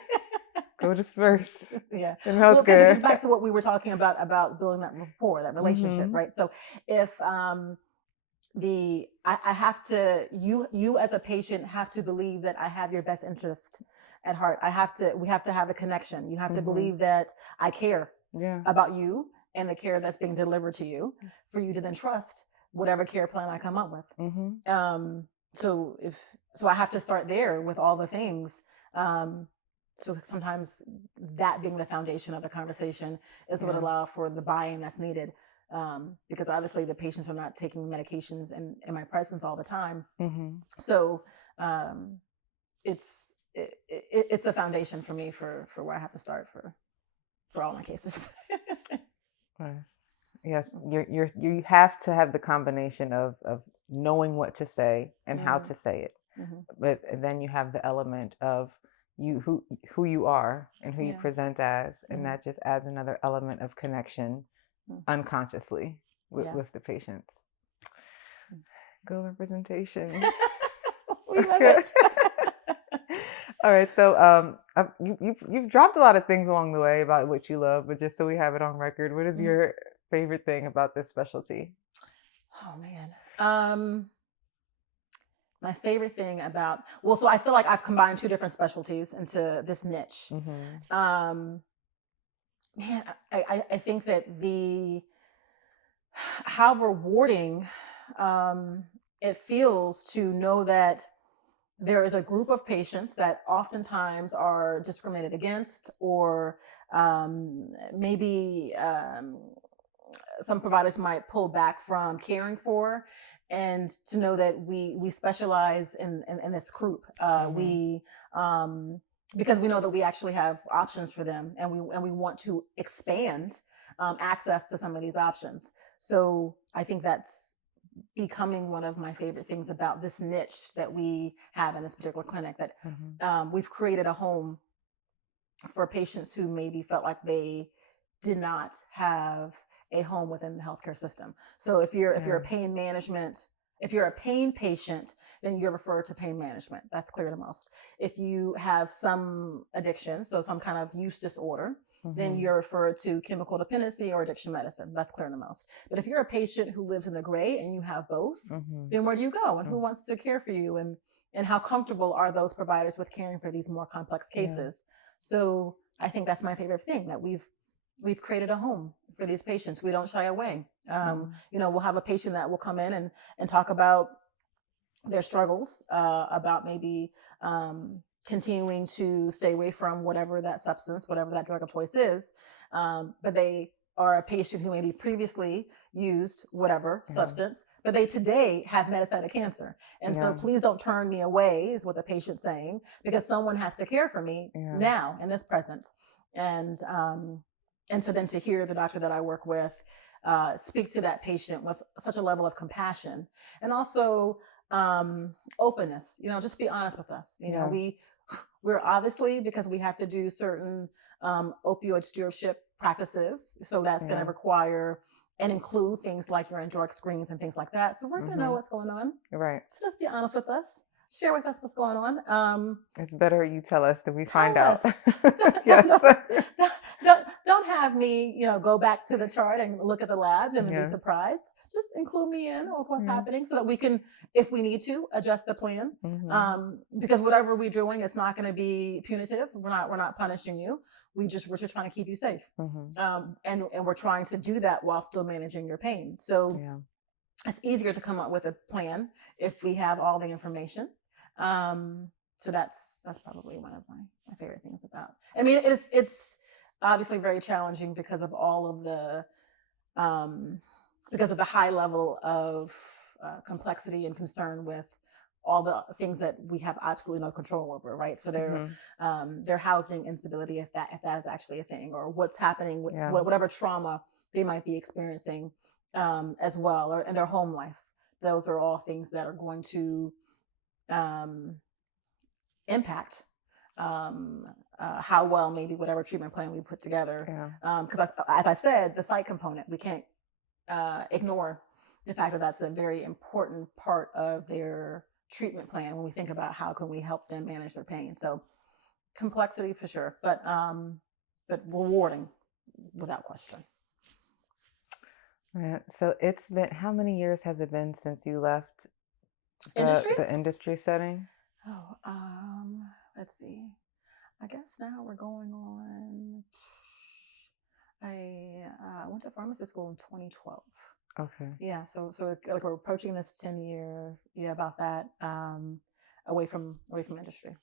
go disperse. In healthcare. Well, because it gets back to what we were talking about building that rapport, that relationship, right? So if I have to, you as a patient have to believe that I have your best interest at heart. We have to have a connection. You have to believe that I care about you and the care that's being delivered to you, for you to then trust whatever care plan I come up with. So I have to start there with all the things. So sometimes that being the foundation of the conversation is what allows for the buy-in that's needed. Because obviously the patients are not taking medications in my presence all the time. So it's a foundation for me for where I have to start for all my cases. Yes, you have to have the combination of knowing what to say and how to say it, but then you have the element of who you are and who you present as, and that just adds another element of connection unconsciously with the patients. Go representation. We love it. All right, so you've dropped a lot of things along the way about what you love, but just so we have it on record, what is your favorite thing about this specialty? Oh man, my favorite thing about, so I feel like I've combined two different specialties into this niche. Man, I think that how rewarding it feels to know that there is a group of patients that oftentimes are discriminated against, or maybe some providers might pull back from caring for, and to know that we specialize in this group. Because we know that we actually have options for them, and we want to expand access to some of these options. So I think that's becoming one of my favorite things about this niche that we have in this particular clinic, that we've created a home for patients who maybe felt like they did not have a home within the healthcare system. So if you're a pain management, if you're a pain patient, then you're referred to pain management. That's clear to most. If you have some addiction, so some kind of use disorder, then you're referred to chemical dependency or addiction medicine. That's clear to most. But if you're a patient who lives in the gray and you have both, then where do you go, and who wants to care for you, and how comfortable are those providers with caring for these more complex cases? So I think that's my favorite thing, that we've created a home for these patients. We don't shy away. We'll have a patient that will come in and talk about their struggles, about maybe continuing to stay away from whatever that substance, whatever that drug of choice is. But they are a patient who maybe previously used whatever substance, but they today have metastatic cancer. And so please don't turn me away, is what the patient's saying, because someone has to care for me now in this presence. And so then to hear the doctor that I work with speak to that patient with such a level of compassion and also openness, just be honest with us. We're obviously, because we have to do certain opioid stewardship practices, so that's going to require and include things like urine drug screens and things like that. So we're going to know what's going on. Right. So just be honest with us. Share with us what's going on. It's better you tell us than we find out. Yes. Don't have me, go back to the chart and look at the labs and be surprised. Just include me in with what's happening so that we can, if we need to, adjust the plan. Because whatever we're doing, it's not going to be punitive. We're not punishing you. We're just trying to keep you safe. And we're trying to do that while still managing your pain. So it's easier to come up with a plan if we have all the information. So that's probably one of my favorite things about. I mean, it's obviously very challenging because of all of the because of the high level of complexity and concern with all the things that we have absolutely no control over, right? So their housing instability, if that is actually a thing, or what's happening with whatever trauma they might be experiencing as well, or in their home life. Those are all things that are going to impact how well maybe whatever treatment plan we put together. Because as I said, the site component, we can't ignore the fact that that's a very important part of their treatment plan when we think about how can we help them manage their pain. So complexity for sure, but rewarding without question. Right. So it's been, how many years has it been since you left the industry setting? Let's see. I guess now we're going on. I went to pharmacy school in 2012. Okay. Yeah. So like we're approaching this 10-year, about that, away from industry.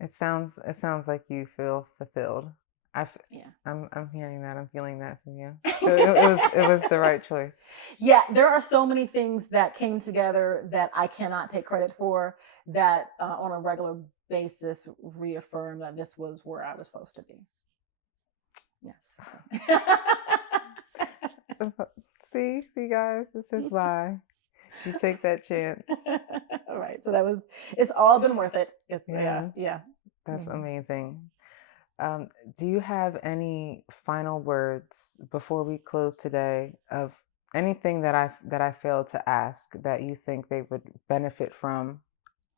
It sounds like you feel fulfilled. I'm hearing that. I'm feeling that from you. So it was the right choice. Yeah, there are so many things that came together that I cannot take credit for, that on a regular basis reaffirm that this was where I was supposed to be. Yes. See guys, this is why you take that chance. All right. So it's all been worth it. Yeah. That's amazing. Do you have any final words before we close today of anything that I failed to ask that you think they would benefit from?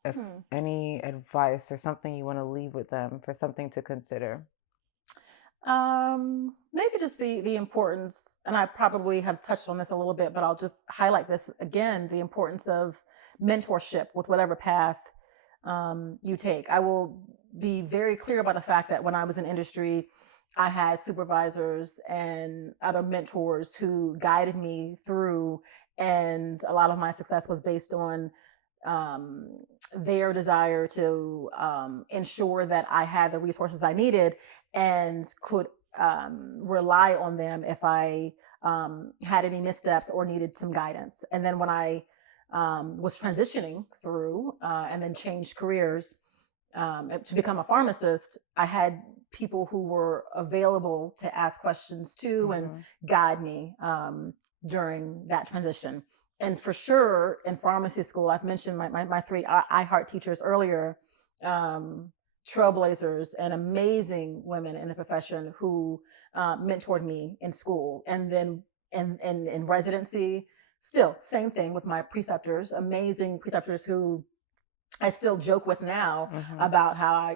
If any advice or something you want to leave with them for something to consider? Maybe just the importance, and I probably have touched on this a little bit, but I'll just highlight this again, the importance of mentorship with whatever path you take. I will be very clear about the fact that when I was in industry, I had supervisors and other mentors who guided me through, and a lot of my success was based on their desire to ensure that I had the resources I needed and could rely on them if I had any missteps or needed some guidance. And then when I was transitioning through and then changed careers to become a pharmacist, I had people who were available to ask questions to and guide me during that transition. And for sure, in pharmacy school, I've mentioned my three iHeart teachers earlier, trailblazers and amazing women in the profession who mentored me in school. And then in residency, still, same thing with my preceptors, amazing preceptors who I still joke with now about how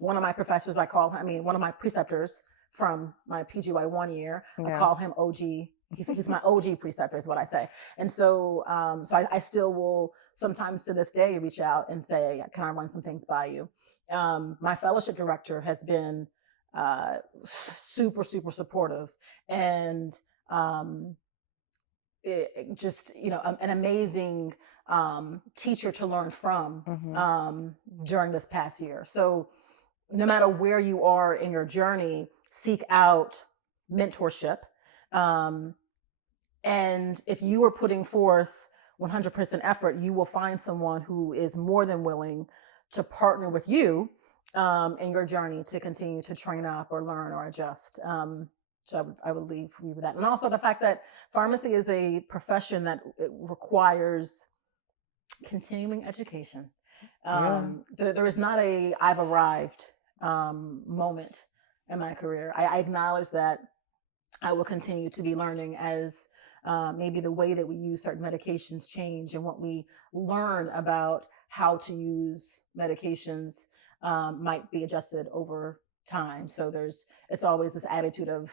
one of my professors, one of my preceptors from my PGY 1 year, I call him OG. He's my OG preceptor is what I say. And so, I still will sometimes to this day reach out and say, can I run some things by you? My fellowship director has been super, super supportive and just, an amazing teacher to learn from during this past year. So no matter where you are in your journey, seek out mentorship. And if you are putting forth 100% effort, you will find someone who is more than willing to partner with you in your journey to continue to train up or learn or adjust. So I would leave you with that. And also the fact that pharmacy is a profession that requires continuing education. There is not a I've arrived moment in my career. I acknowledge that I will continue to be learning as maybe the way that we use certain medications change, and what we learn about how to use medications might be adjusted over time. So it's always this attitude of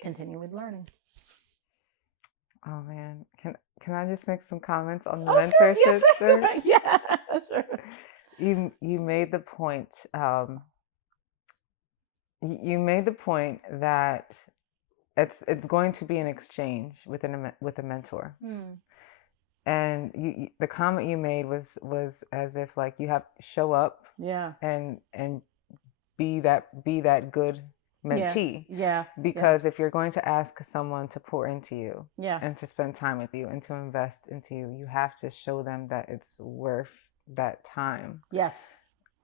continuing learning. Oh man, can I just make some comments on the Oh, sure. mentorship Yes. thing? Yeah, sure. You made the point. You made the point that it's going to be an exchange with a mentor. And the comment you made was as if like you have to show up Yeah. and be that good mentee. Yeah. Because if you're going to ask someone to pour into you Yeah. and to spend time with you and to invest into you, you have to show them that it's worth that time. Yes.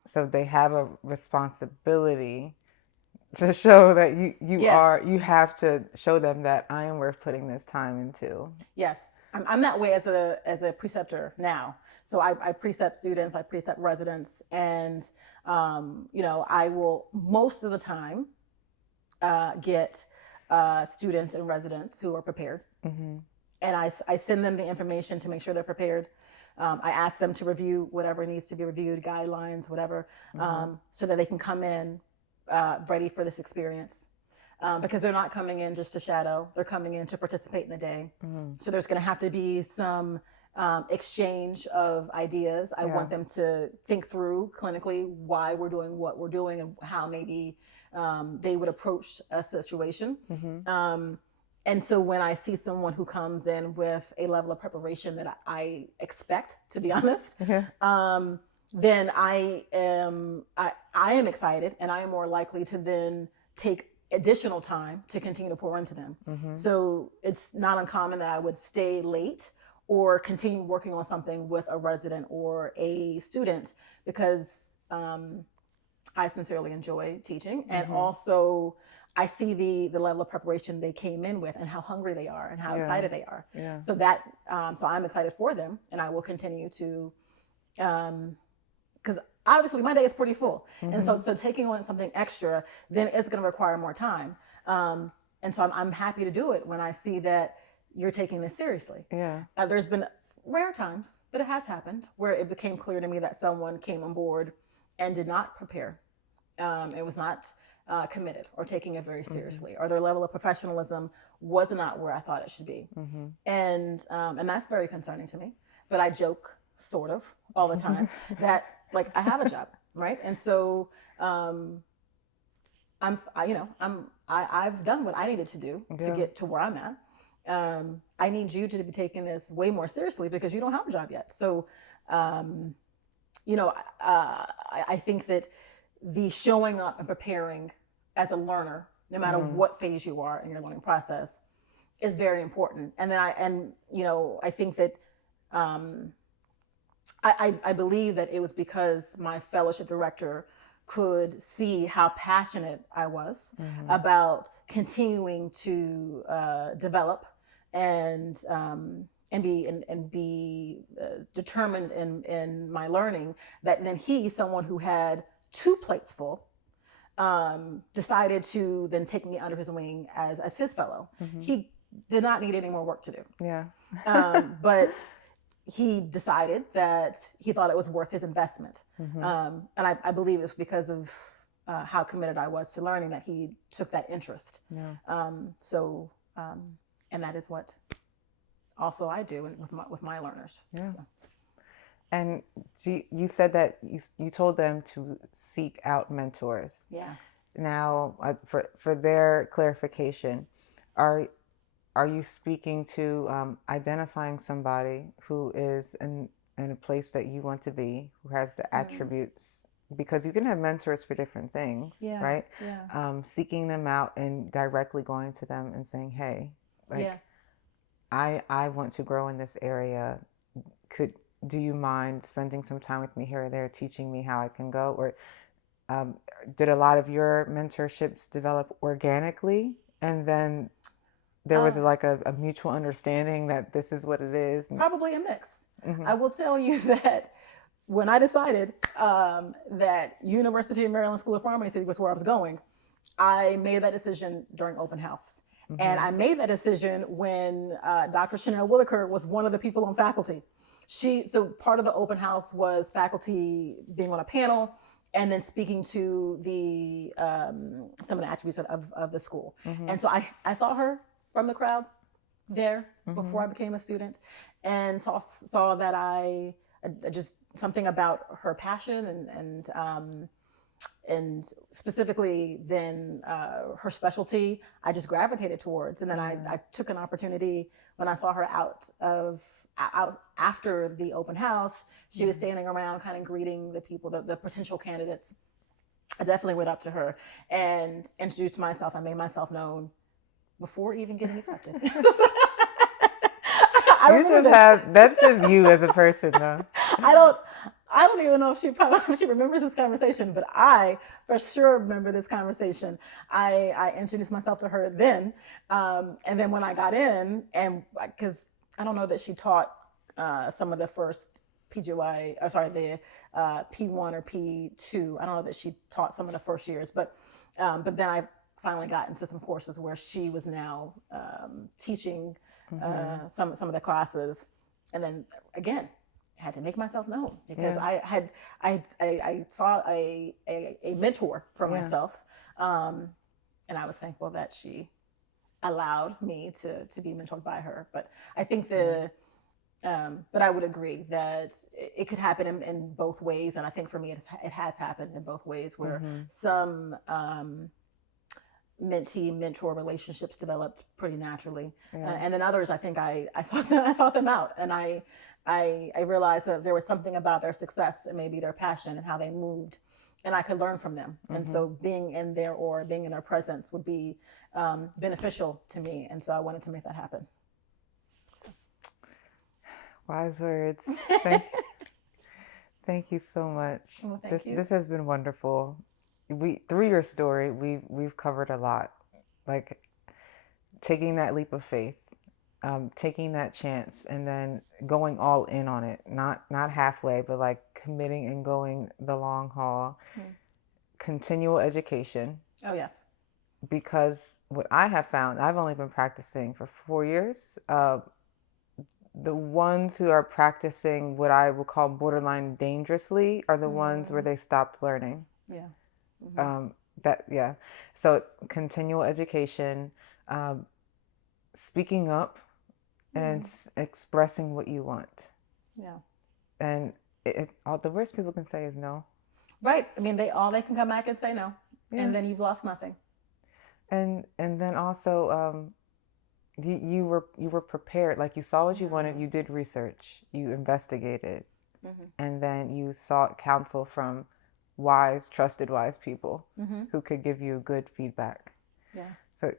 So they have a responsibility to show that you have to show them that I am worth putting this time into. Yes. I'm that way as a preceptor now. So I precept students, I precept residents, and I will most of the time get students and residents who are prepared. And I send them the information to make sure they're prepared. I ask them to review whatever needs to be reviewed, guidelines, whatever, so that they can come in ready for this experience. Because they're not coming in just to shadow, they're coming in to participate in the day. So there's going to have to be some exchange of ideas. I want them to think through clinically why we're doing what we're doing and how maybe they would approach a situation. And so when I see someone who comes in with a level of preparation that I expect, to be honest, then I am excited, and I am more likely to then take additional time to continue to pour into them. So it's not uncommon that I would stay late or continue working on something with a resident or a student, because I sincerely enjoy teaching, and also I see the level of preparation they came in with and how hungry they are and how excited they are. So that so I'm excited for them, and I will continue to because obviously my day is pretty full. And so taking on something extra then is going to require more time. And so I'm happy to do it when I see that you're taking this seriously. There's been rare times, but it has happened, where it became clear to me that someone came on board and did not prepare. It was not committed or taking it very seriously, or their level of professionalism was not where I thought it should be. And that's very concerning to me. But I joke sort of all the time that like I have a job, right? And so I've done what I needed to do to get to where I'm at. I need you to be taking this way more seriously because you don't have a job yet. So, I think that the showing up and preparing as a learner, no matter what phase you are in your learning process, is very important. And then I think that I believe that it was because my fellowship director could see how passionate I was about continuing to develop and be determined in my learning, that then he, someone who had 2 plates full, decided to then take me under his wing as his fellow. He did not need any more work to do. But he decided that he thought it was worth his investment. And I believe it was because of how committed I was to learning that he took that interest. And that is what also I do with my learners. So. And you said that you told them to seek out mentors. Now, for their clarification, are you speaking to identifying somebody who is in a place that you want to be, who has the attributes? Because you can have mentors for different things, right? Seeking them out and directly going to them and saying, hey, I want to grow in this area. Do you mind spending some time with me here or there, teaching me how I can go? Or did a lot of your mentorships develop organically, and then there was like a mutual understanding that this is what it is? Probably a mix. I will tell you that when I decided that University of Maryland School of Pharmacy was where I was going, I made that decision during open house. And I made that decision when Dr. Chanel Whitaker was one of the people on faculty. So part of the open house was faculty being on a panel and then speaking to the some of the attributes of the school. And so I saw her from the crowd there before I became a student, and saw that I just something about her passion and specifically then her specialty, I just gravitated towards. And then I took an opportunity when I saw her out after the open house. She was standing around kind of greeting the people, the potential candidates. I definitely went up to her and introduced myself. I made myself known before even getting accepted. That's just you as a person, though. I don't even know if she remembers this conversation, but I for sure remember this conversation. I introduced myself to her then, and then when I got in, and because I don't know that she taught some of the first PGY, or sorry, the P1 or P2. I don't know that she taught some of the first years, but then I finally got into some courses where she was now teaching some of the classes, and then again, had to make myself known because I saw a mentor for myself, and I was thankful that she allowed me to be mentored by her. But I think but I would agree that it could happen in both ways, and I think for me it has happened in both ways where some mentee mentor relationships developed pretty naturally, and then others I think I sought them out, and I realized that there was something about their success and maybe their passion and how they moved, and I could learn from them. And so being in there or being in their presence would be beneficial to me, and so I wanted to make that happen. So. Wise words. Thank you so much. Well, this has been wonderful. Through your story, we've covered a lot, like taking that leap of faith, taking that chance, and then going all in on it, not halfway, but like committing and going the long haul. Continual education. Oh yes. Because what I have found, I've only been practicing for 4 years. The ones who are practicing what I would call borderline dangerously are the ones where they stopped learning. Yeah. So continual education, speaking up, and expressing what you want. Yeah. And all the worst people can say is no. Right. I mean, they can come back and say no, and then you've lost nothing. And then also, you were prepared. Like you saw what you wanted. You did research. You investigated, and then you sought counsel from trusted wise people who could give you good feedback. Yeah. So,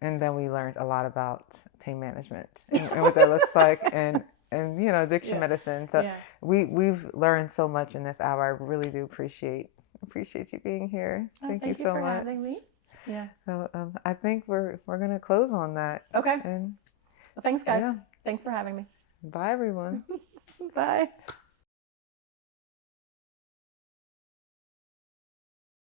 and then we learned a lot about pain management and what that looks like, and addiction medicine. So we've learned so much in this hour. I really do appreciate you being here. Thank you so much for having me. Yeah. So I think we're gonna close on that. Okay. Well, thanks, guys. Thanks for having me. Bye, everyone. Bye.